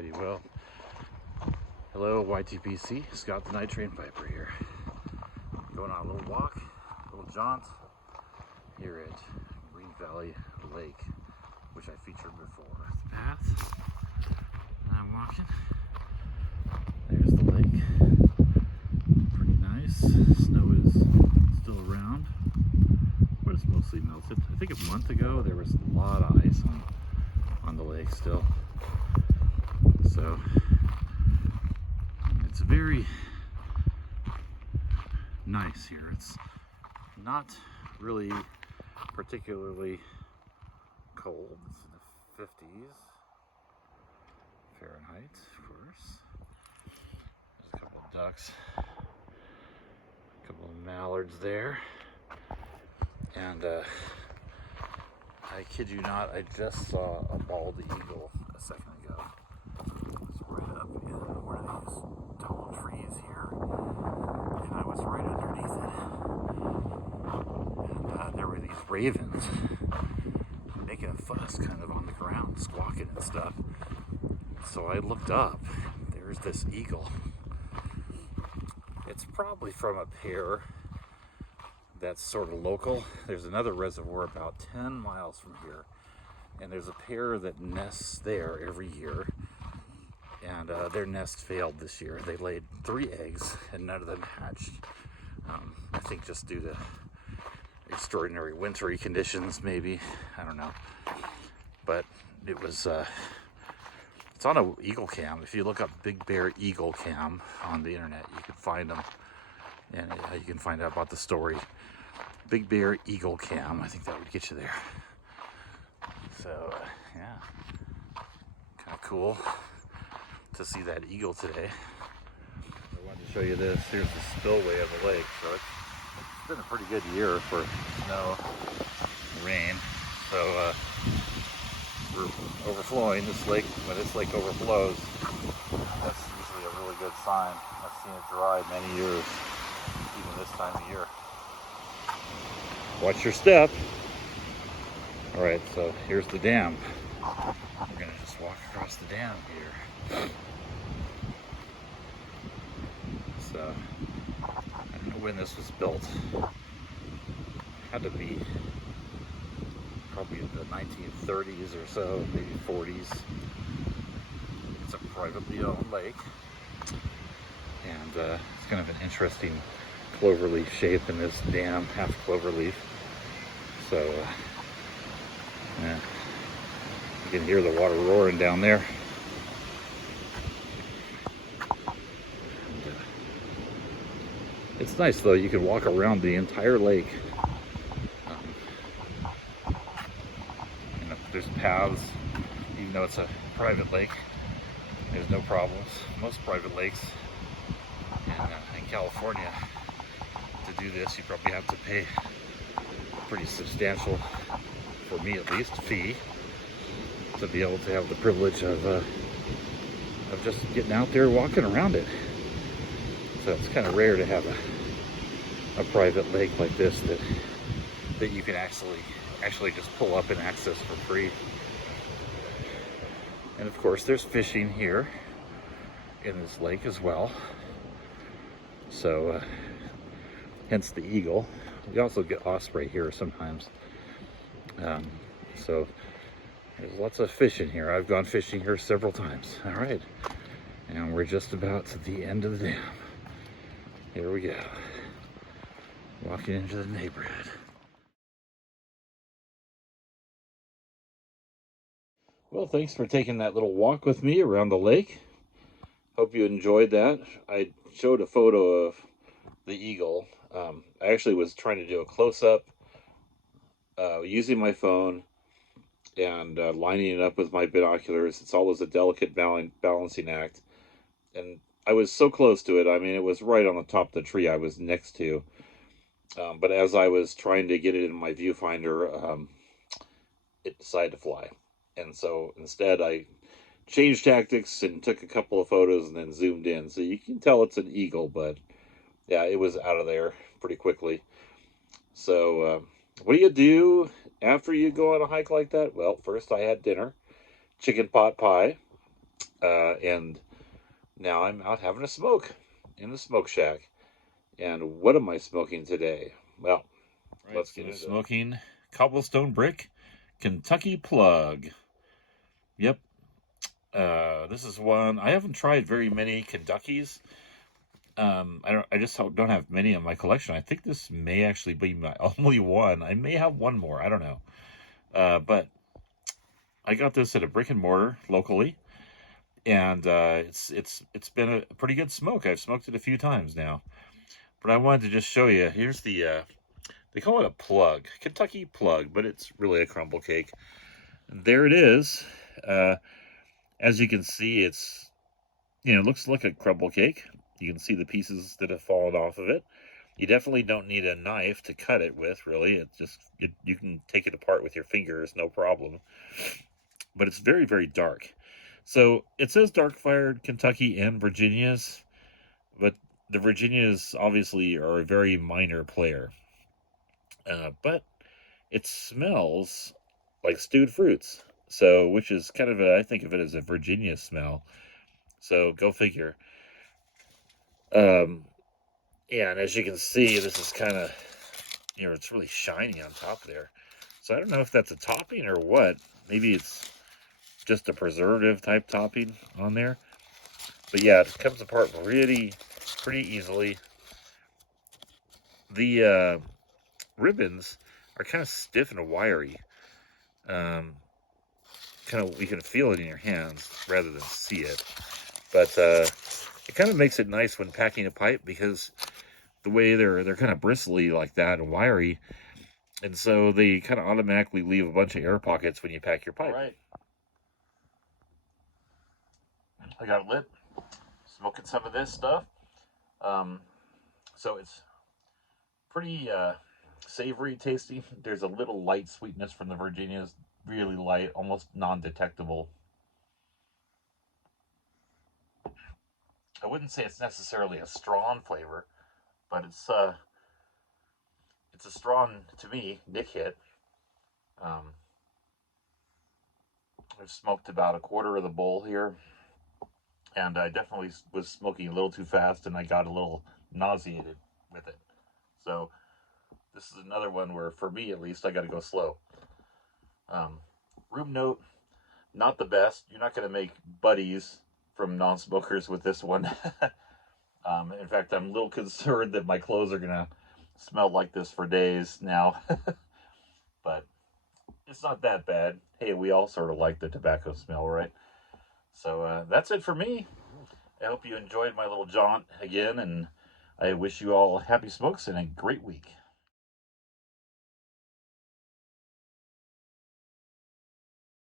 Alrighty, well, hello YTPC, Scott the Night Train Piper here. Going on a little walk, a little jaunt here at Green Valley Lake, which I featured before. The path, and I'm walking. There's the lake. Pretty nice. Snow is still around, but it's mostly melted. I think a month ago there was a lot of ice on the lake still. So it's very nice here. It's not really particularly cold. It's in the 50s Fahrenheit, of course. There's a couple of ducks, a couple of mallards there, and I kid you not, I just saw a bald eagle a second ago. It's right up in one of these tall trees here, and I was right underneath it. And there were these ravens making a fuss kind of on the ground, squawking and stuff. So I looked up, there's this eagle. It's probably from a pair that's sort of local. There's another reservoir about 10 miles from here, and there's a pair that nests there every year, and their nest failed this year. They laid 3 eggs and none of them hatched. I think just due to extraordinary wintry conditions, maybe, I don't know, but it was it's on a eagle cam. If you look up Big Bear Eagle Cam on the internet, you can find them, and you can find out about the story. Big Bear Eagle Cam, I think that would get you there. So yeah, kind of cool to see that eagle today. I wanted to show you this. Here's the spillway of the lake. So it's been a pretty good year for snow and rain. So we're overflowing this lake. When this lake overflows, that's usually a really good sign. I've seen it dry many years, even this time of year. Watch your step. All right, so here's the dam. We're gonna just walk across the dam here. So, I don't know when this was built. It had to be probably in the 1930s or so, maybe 40s. It's a privately owned lake, and it's kind of an interesting cloverleaf shape in this dam, half cloverleaf. So yeah, you can hear the water roaring down there. And, it's nice though, you can walk around the entire lake. There's paths, even though it's a private lake. There's no problems. Most private lakes in California, to do this, you probably have to pay a pretty substantial, for me at least, fee to be able to have the privilege of just getting out there walking around it. So it's kind of rare to have a private lake like this that you can actually just pull up and access for free. And of course there's fishing here in this lake as well. So hence the eagle. We also get osprey here sometimes. So there's lots of fish in here. I've gone fishing here several times. All right, and we're just about to the end of the dam. Here we go, walking into the neighborhood. Well, thanks for taking that little walk with me around the lake. Hope you enjoyed that. I showed a photo of the eagle. I actually was trying to do a close-up using my phone and lining it up with my binoculars. It's always a delicate balancing act. And I was so close to it. I mean, it was right on the top of the tree I was next to. But as I was trying to get it in my viewfinder, it decided to fly. And so instead I changed tactics and took a couple of photos and then zoomed in. So you can tell it's an eagle, but yeah, it was out of there pretty quickly. So what do you do after you go on a hike like that? Well, first I had dinner, chicken pot pie, And now I'm out having a smoke in the smoke shack. And what am I smoking today? Well, let's get into it. Smoking cobblestone brick Kentucky plug. Yep. This is one I haven't tried very many Kentuckys. I just don't have many in my collection. I think this may actually be my only one. I may have one more. I don't know. But I got this at a brick and mortar locally, and it's been a pretty good smoke. I've smoked it a few times now, but I wanted to just show you. Here's the they call it a plug, Kentucky plug, but it's really a crumble cake. And there it is. As you can see, it's it looks like a crumble cake. You can see the pieces that have fallen off of it. You definitely don't need a knife to cut it with, really. You can take it apart with your fingers, no problem. But it's very, very dark. So it says dark fired Kentucky and Virginia's, but the Virginias obviously are a very minor player. But it smells like stewed fruits. So, which is kind of I think of it as a Virginia smell. So go figure. Yeah, and as you can see, this is kind of, it's really shiny on top there. So I don't know if that's a topping or what. Maybe it's just a preservative type topping on there. But yeah, it comes apart pretty easily. The ribbons are kind of stiff and wiry. You can feel it in your hands rather than see it. But it kind of makes it nice when packing a pipe because the way they're kind of bristly like that and wiry, and so they kind of automatically leave a bunch of air pockets when you pack your pipe. All right. I got it lit. Smoking some of this stuff. So it's pretty savory tasty. There's a little light sweetness from the Virginias. Really light, almost non-detectable. I wouldn't say it's necessarily a strong flavor, but it's a strong, to me, Nick hit. I've smoked about a quarter of the bowl here, and I definitely was smoking a little too fast, and I got a little nauseated with it. So this is another one where, for me at least, I got to go slow. Room note, not the best. You're not going to make buddies from non-smokers with this one. In fact, I'm a little concerned that my clothes are going to smell like this for days now. But it's not that bad. Hey, we all sort of like the tobacco smell, right? So that's it for me. I hope you enjoyed my little jaunt again, and I wish you all happy smokes and a great week.